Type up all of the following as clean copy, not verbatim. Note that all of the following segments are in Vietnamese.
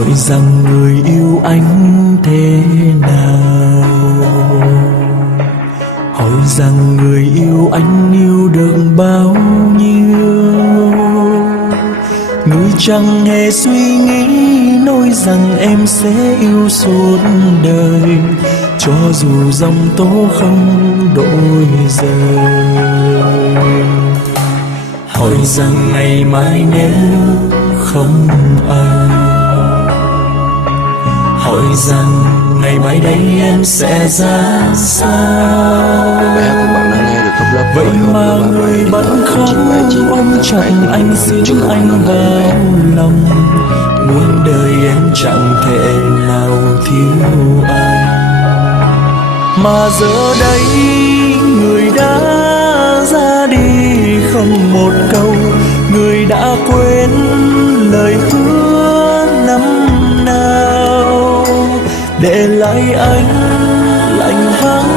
hỏi rằng người yêu anh thế nào, hỏi rằng người yêu anh yêu được bao nhiêu. Người chẳng hề suy nghĩ nói rằng em sẽ yêu suốt đời, cho dù dòng tố không đổi rời. Hỏi rằng ngày mai nếu không anh, hỏi rằng ngày mai đây em sẽ ra sao. Vậy mà người bận không ôm chặt anh, xin anh vào lòng. Muôn đời em chẳng thể nào thiếu anh. Mà giờ đây người đã ra đi không một câu, người đã quên lời hứa năm nào, để lại anh lạnh vắng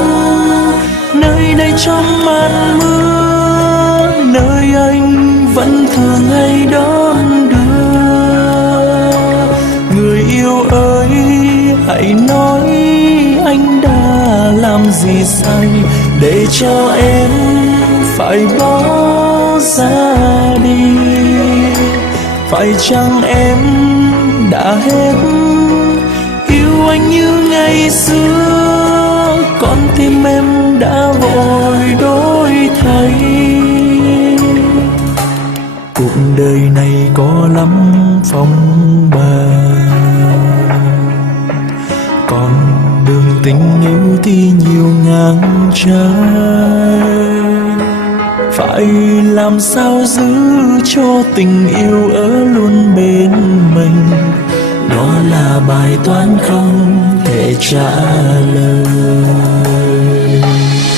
nơi đây trong màn mưa, nơi anh vẫn thường hay đón đưa. Người yêu ơi hãy nói anh đã làm gì sai để cho em phải bỏ ra đi. Phải chăng em đã hết yêu anh như ngày xưa, con tim em đã vội đổi thay. Cuộc đời này có lắm phong ba, còn đường tình yêu thì nhiều ngang trái. Phải làm sao giữ cho tình yêu ở luôn bên mình, đó là bài toán không thể trả lời.